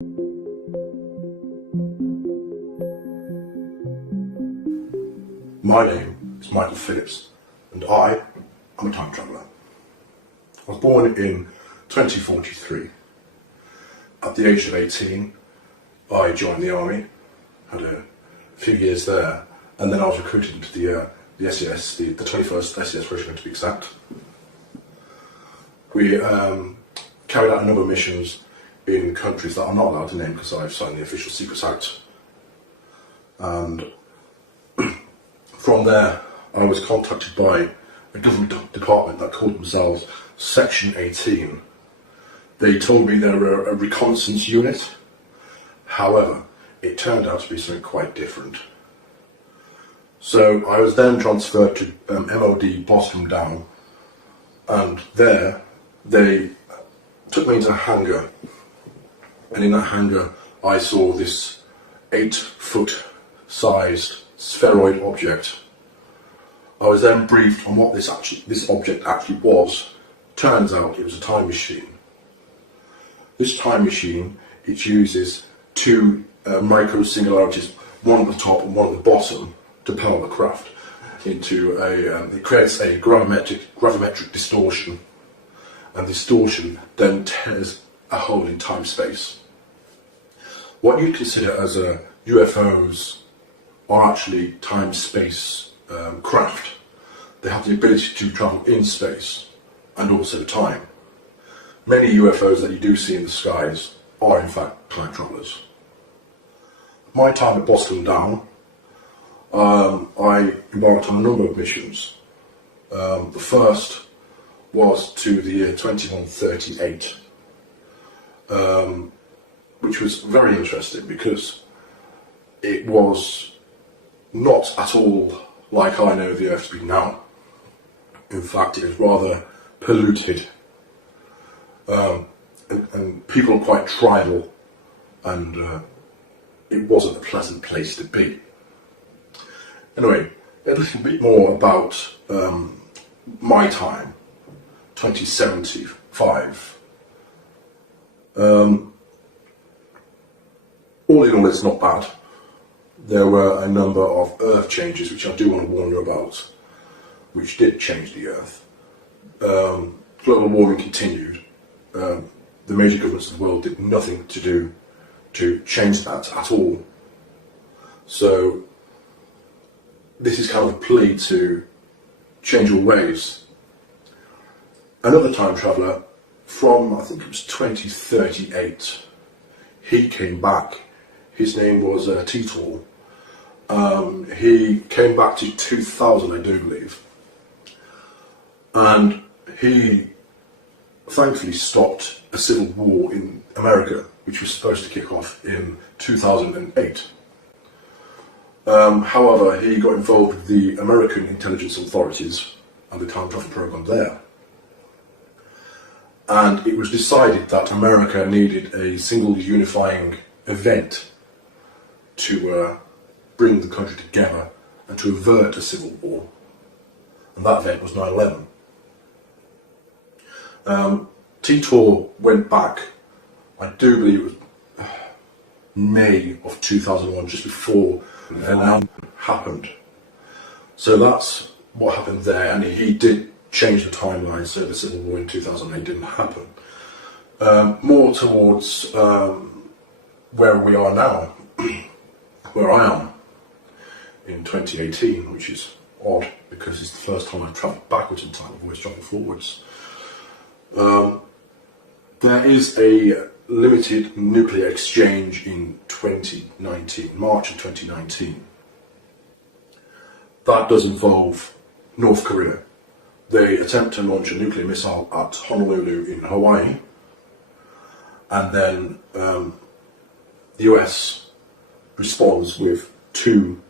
My name is Michael Phillips, and I am a time traveller. I was born in 2043. At the age of 18, I joined the army, had a few years there, and then I was recruited into the SES, the 21st SES Regiment to be exact. We carried out a number of missions in countries that I'm not allowed to name because I've signed the Official Secrets Act. And from there, I was contacted by a government department that called themselves Section 18. They told me they were a reconnaissance unit. However, it turned out to be something quite different. So I was then transferred to MOD Boston Down, and there they took me into a hangar, and in that hangar I saw this 8-foot sized spheroid object. I was then briefed on what this object actually was. Turns out it was a time machine. This time machine, it uses two micro singularities, one at the top and one at the bottom, to power the craft into it creates a gravimetric distortion, and distortion then tears a hole in time-space. What you'd consider as UFOs are actually time-space craft. They have the ability to travel in space and also time. Many UFOs that you do see in the skies are in fact time travellers. My time at Boston Down, I embarked on a number of missions. The first was to the year 2138, which was very interesting because it was not at all like I know the Earth to be now. In fact, it was rather polluted, and people are quite tribal, and it wasn't a pleasant place to be. Anyway, a little bit more about my time, 2075. All in all, it's not bad. There were a number of Earth changes which I do want to warn you about, which did change the Earth. Global warming continued. The major governments of the world did nothing to change that at all. So this is kind of a plea to change your ways. Another time traveller from, I think it was 2038, he came back. His name was Titor. He came back to 2000, I do believe, and he thankfully stopped a civil war in America, which was supposed to kick off in 2008. However, he got involved with the American intelligence authorities and the time travel program there. And it was decided that America needed a single unifying event to bring the country together and to avert a civil war. And that event was 9/11. Titor went back, I do believe it was May of 2001, just before the happened. So that's what happened there, and he did change the timeline, so the civil war in 2008 didn't happen. More towards where we are now, where I am in 2018, which is odd because it's the first time I've travelled backwards in time. I've always travelled forwards. There is a limited nuclear exchange in 2019, March of 2019. That does involve North Korea. They attempt to launch a nuclear missile at Honolulu in Hawaii, and then the US responds with 2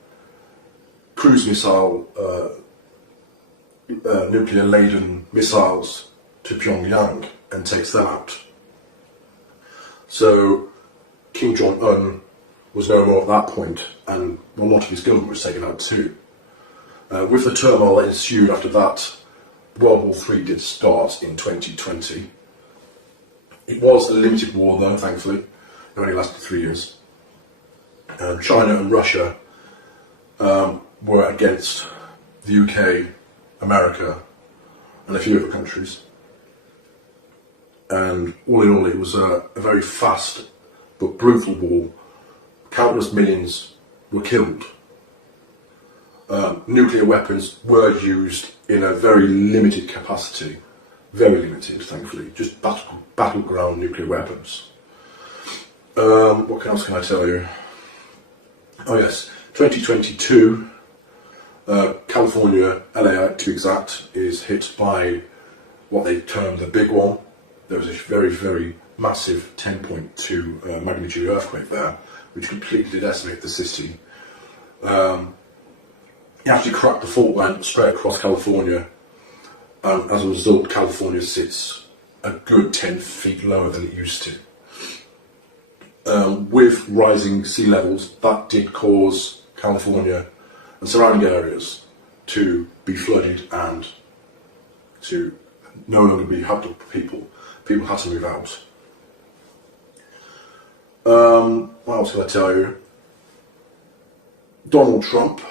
cruise missile nuclear-laden missiles to Pyongyang and takes them out. So Kim Jong-un was no more at that point, and a lot of his government was taken out too. With the turmoil that ensued after that, World War III did start in 2020. It was a limited war though, thankfully. It only lasted 3 years. China and Russia were against the UK, America, and a few other countries. And all in all, it was a very fast but brutal war. Countless millions were killed. Nuclear weapons were used in a very limited capacity. Very limited, thankfully. Just battleground nuclear weapons. What else can I tell you? Oh yes, 2022, California, LA to be exact, is hit by what they term the big one. There was a very, very massive 10.2 magnitude earthquake there, which completely decimated the city. It actually cracked the fault line straight across California, and as a result, California sits a good 10 feet lower than it used to. With rising sea levels, that did cause California and surrounding areas to be flooded and to no longer be habitable for people. People had to move out. What else can I tell you? Donald Trump,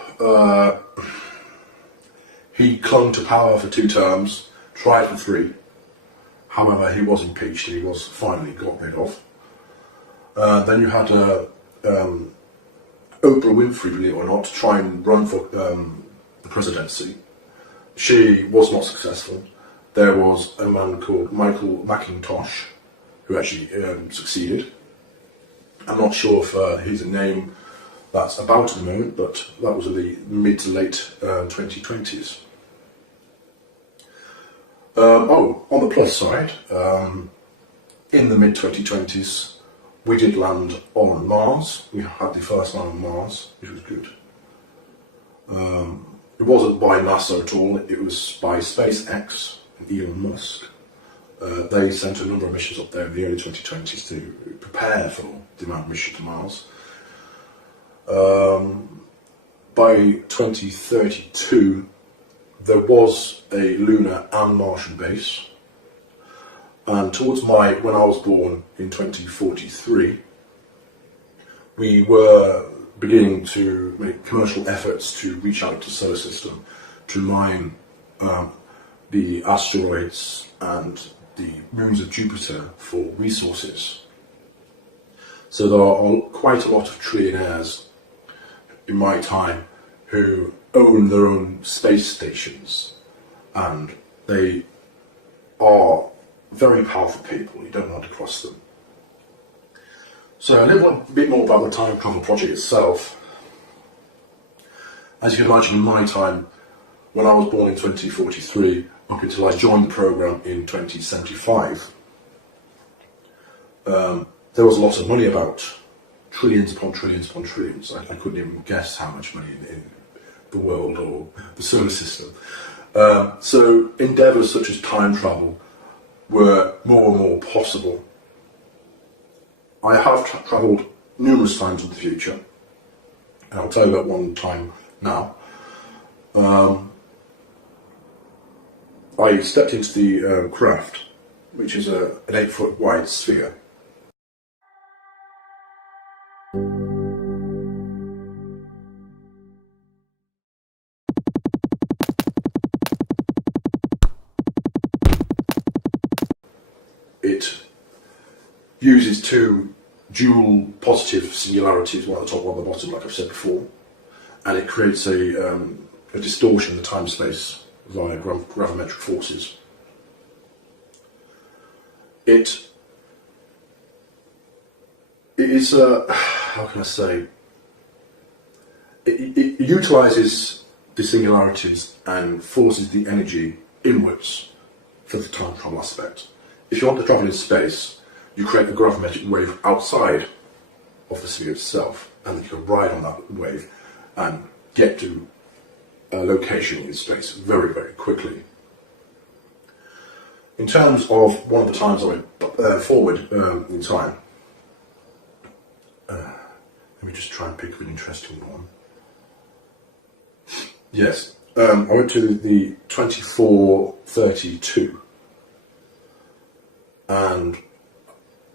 he clung to power for 2 terms, tried for 3. However, he was impeached and he was finally got rid of. Then you had Oprah Winfrey, believe it or not, try and run for the presidency. She was not successful. There was a man called Michael McIntosh who actually succeeded. I'm not sure if he's a name that's about at the moment, but that was in the mid to late 2020s. On the plus side, in the mid 2020s, we did land on Mars. We had the first man on Mars, which was good. It wasn't by NASA at all, it was by SpaceX and Elon Musk. They sent a number of missions up there in the early 2020s to prepare for the manned mission to Mars. By 2032, there was a lunar and Martian base. And towards when I was born in 2043, we were beginning to make commercial efforts to reach out to the solar system, to mine the asteroids and the moons of Jupiter for resources. So there are quite a lot of trillionaires in my time who own their own space stations, and they are very powerful people. You don't want to cross them. So a little bit more about the time travel project itself. As you can imagine, in my time, when I was born in 2043, up until I joined the program in 2075, there was a lot of money about. Trillions upon trillions upon trillions. I couldn't even guess how much money in the world or the solar system. So endeavours such as time travel were more and more possible. I have travelled numerous times in the future, and I'll tell you about one time now. I stepped into the craft, which is an 8-foot wide sphere. It uses 2 dual positive singularities, one at the top, one at the bottom, like I've said before, and it creates a distortion in the time-space via gravimetric forces. It is, how can I say, it utilises the singularities and forces the energy inwards for the time travel aspect. If you want to travel in space, you create a gravimetric wave outside of the sphere itself, and then you can ride on that wave and get to a location in space very, very quickly. In terms of one of the times I went forward in time, let me just try and pick up an interesting one. Yes, I went to the 2432. And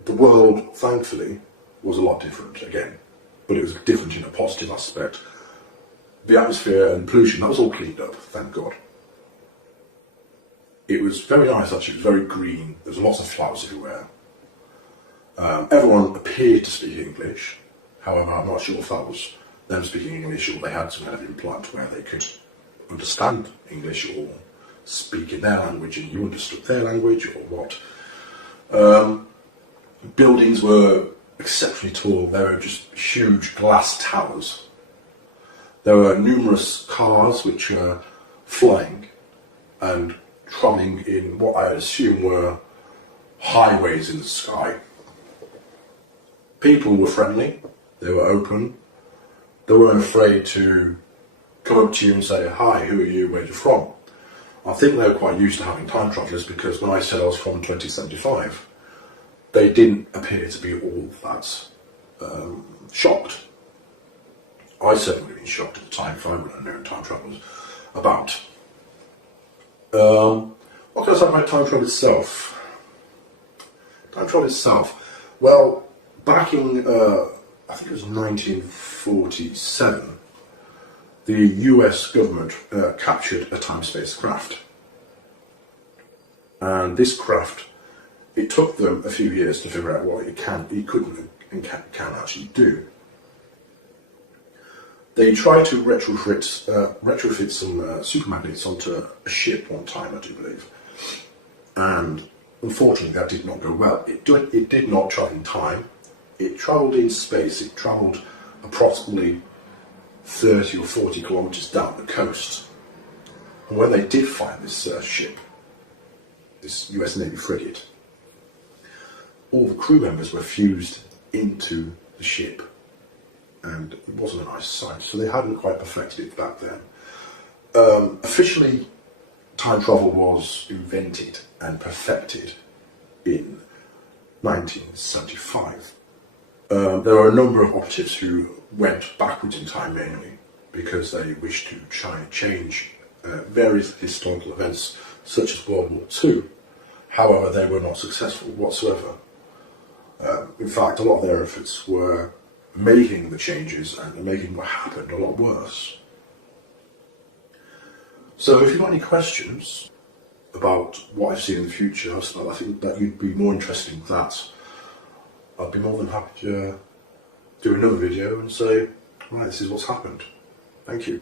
the world, thankfully, was a lot different again, but it was different in a positive aspect. The atmosphere and pollution, that was all cleaned up, thank God. It was very nice actually, it was very green, there was lots of flowers everywhere. Everyone appeared to speak English, however I'm not sure if that was them speaking English or they had some kind of implant where they could understand English or speak in their language and you understood their language or what. Buildings were exceptionally tall, they were just huge glass towers. There were numerous cars which were flying and travelling in what I assume were highways in the sky. People were friendly, they were open, they weren't afraid to come up to you and say, "Hi, who are you, where are you from?" I think they were quite used to having time travellers because when I said I was from 2075, they didn't appear to be all that shocked. I certainly would have been shocked at the time if I would have known time travel was about. What can I say about time travel itself? Time travel itself, well, back in, I think it was 1947, the US government captured a time-space craft. And this craft, it took them a few years to figure out what it couldn't and can actually do. They tried to retrofit some super magnets onto a ship one time, I do believe. And unfortunately that did not go well. It did not travel in time. It travelled in space. It travelled approximately 30 or 40 kilometres down the coast. And when they did find this ship, this US Navy frigate, all the crew members were fused into the ship. And it wasn't a nice sight, so they hadn't quite perfected it back then. Officially, time travel was invented and perfected in 1975. There were a number of operatives who went backwards in time mainly because they wished to try and change various historical events such as World War II. However, they were not successful whatsoever. In fact, a lot of their efforts were making the changes and making what happened a lot worse. So if you've got any questions about what I've seen in the future, I think that you'd be more interested in that. I'd be more than happy to do another video and say, right, this is what's happened. Thank you.